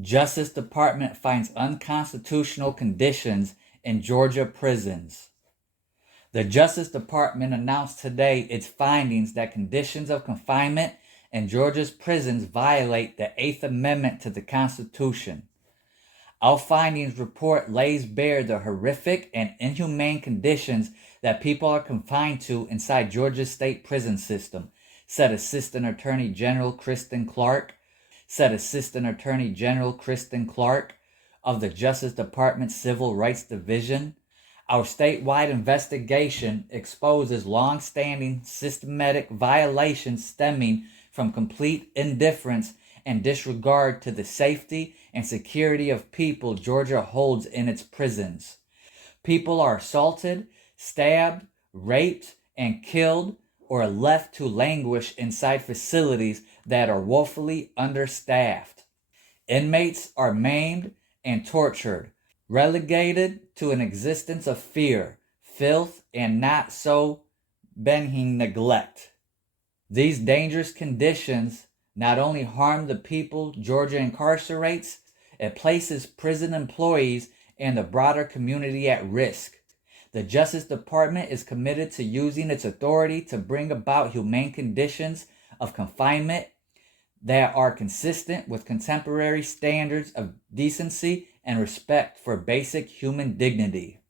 Justice Department finds unconstitutional conditions in Georgia prisons. The Justice Department announced today its findings that conditions of confinement in Georgia's prisons violate the 8th Amendment to the Constitution. Our findings report lays bare the horrific and inhumane conditions that people are confined to inside Georgia's state prison system, said Assistant Attorney General Kristen Clarke, of the Justice Department Civil Rights Division. Our statewide investigation exposes long-standing systematic violations stemming from complete indifference and disregard to the safety and security of people Georgia holds in its prisons. People are assaulted, stabbed, raped, and killed, or left to languish inside facilities that are woefully understaffed. Inmates are maimed and tortured, relegated to an existence of fear, filth, and not so benign neglect. These dangerous conditions not only harm the people Georgia incarcerates, it places prison employees and the broader community at risk. The Justice Department is committed to using its authority to bring about humane conditions of confinement that are consistent with contemporary standards of decency and respect for basic human dignity.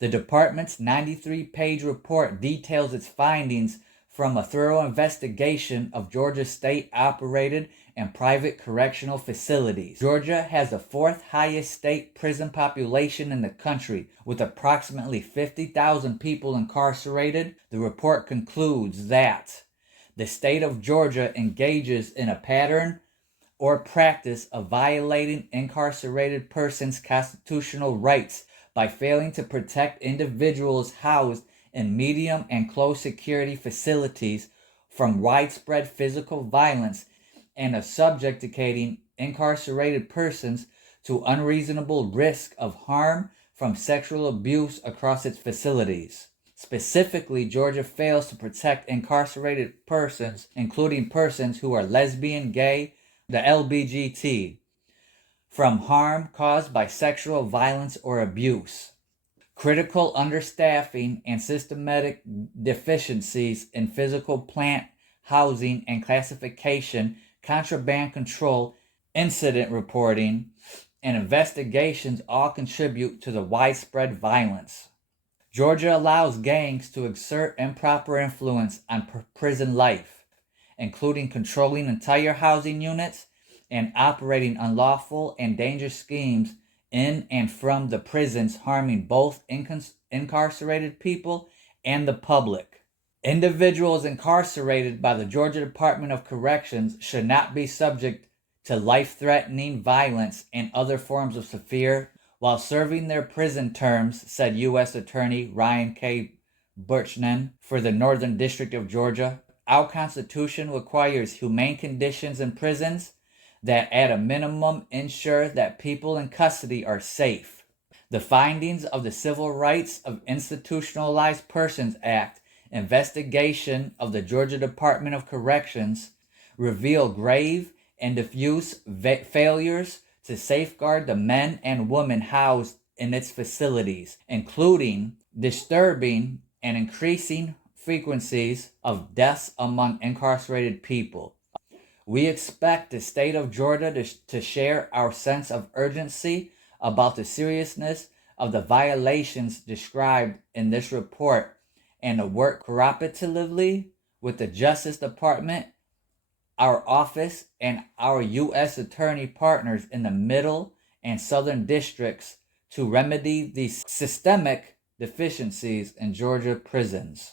The department's 93-page report details its findings from a thorough investigation of Georgia's state-operated and private correctional facilities. Georgia has the 4th highest state prison population in the country, with approximately 50,000 people incarcerated. The report concludes that the state of Georgia engages in a pattern or practice of violating incarcerated persons' constitutional rights by failing to protect individuals housed in medium and close security facilities from widespread physical violence and of subjecting incarcerated persons to unreasonable risk of harm from sexual abuse across its facilities. Specifically, Georgia fails to protect incarcerated persons, including persons who are lesbian, gay, the LGBT, from harm caused by sexual violence or abuse. Critical understaffing and systematic deficiencies in physical plant, housing, and classification, contraband control, incident reporting, and investigations all contribute to the widespread violence. Georgia allows gangs to exert improper influence on prison life, including controlling entire housing units and operating unlawful and dangerous schemes in and from the prisons, harming both incarcerated people and the public. Individuals incarcerated by the Georgia Department of Corrections should not be subject to life-threatening violence and other forms of severe while serving their prison terms, said U.S. Attorney Ryan K. Burchnan for the Northern District of Georgia. Our Constitution requires humane conditions in prisons that at a minimum ensure that people in custody are safe. The findings of the Civil Rights of Institutionalized Persons Act investigation of the Georgia Department of Corrections reveal grave and diffuse failures to safeguard the men and women housed in its facilities, including disturbing and increasing frequencies of deaths among incarcerated people. We expect the state of Georgia to share our sense of urgency about the seriousness of the violations described in this report and to work cooperatively with the Justice Department, our office, and our U.S. Attorney partners in the Middle and Southern Districts to remedy these systemic deficiencies in Georgia prisons.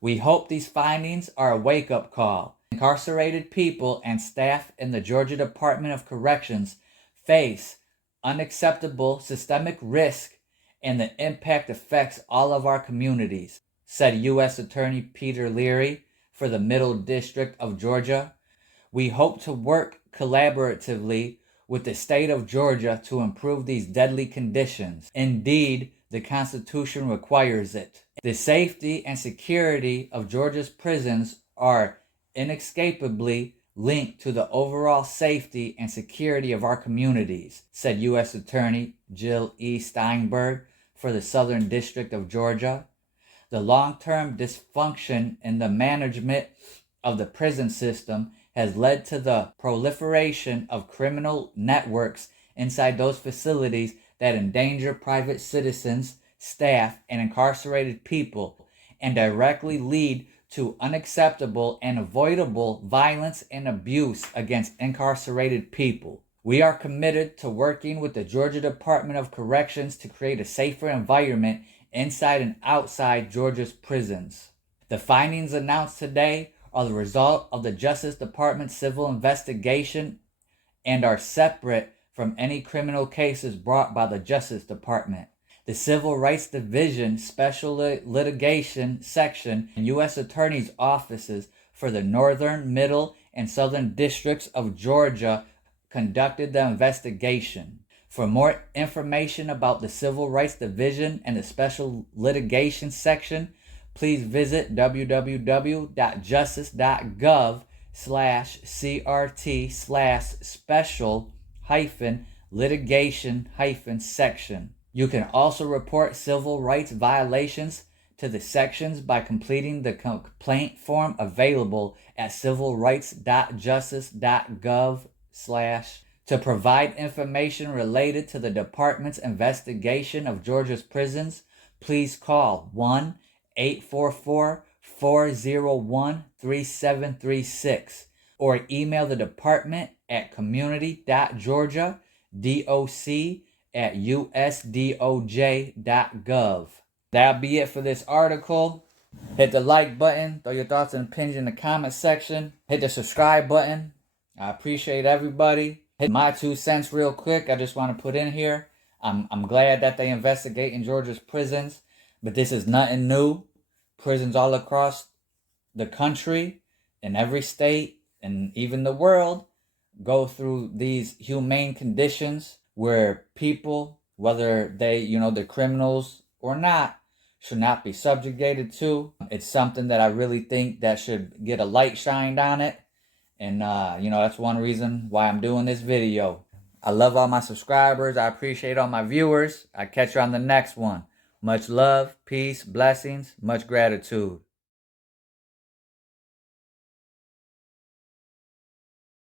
We hope these findings are a wake-up call. Incarcerated people and staff in the Georgia Department of Corrections face unacceptable systemic risk, and the impact affects all of our communities, said U.S. Attorney Peter Leary for the Middle District of Georgia. We hope to work collaboratively with the state of Georgia to improve these deadly conditions. Indeed, the Constitution requires it. The safety and security of Georgia's prisons are inescapably linked to the overall safety and security of our communities, said U.S. Attorney Jill E. Steinberg for the Southern District of Georgia. The long-term dysfunction in the management of the prison system has led to the proliferation of criminal networks inside those facilities that endanger private citizens, staff, and incarcerated people, and directly lead to unacceptable and avoidable violence and abuse against incarcerated people. We are committed to working with the Georgia Department of Corrections to create a safer environment inside and outside Georgia's prisons. The findings announced today are the result of the Justice Department's civil investigation and are separate from any criminal cases brought by the Justice Department. The Civil Rights Division Special Litigation Section and U.S. Attorney's offices for the Northern, Middle, and Southern Districts of Georgia conducted the investigation. For more information about the Civil Rights Division and the Special Litigation Section, please visit www.justice.gov/special-litigation-section. You can also report civil rights violations to the sections by completing the complaint form available at civilrights.justice.gov/. To provide information related to the department's investigation of Georgia's prisons, please call 1-844-401-3736 or email the department at community.georgia.doc@usdoj.gov. That'll be it for this article. Hit the like button, throw your thoughts and opinions in the comment section. Hit the subscribe button. I appreciate everybody. Hit my 2 cents real quick. I just want to put in here. I'm glad that they investigate in Georgia's prisons, but this is nothing new. Prisons all across the country, in every state, and even the world, go through these humane conditions where people, whether they're criminals or not, should not be subjugated to. It's something that I really think that should get a light shined on it. And, that's one reason why I'm doing this video. I love all my subscribers. I appreciate all my viewers. I'll catch you on the next one. Much love, peace, blessings, much gratitude.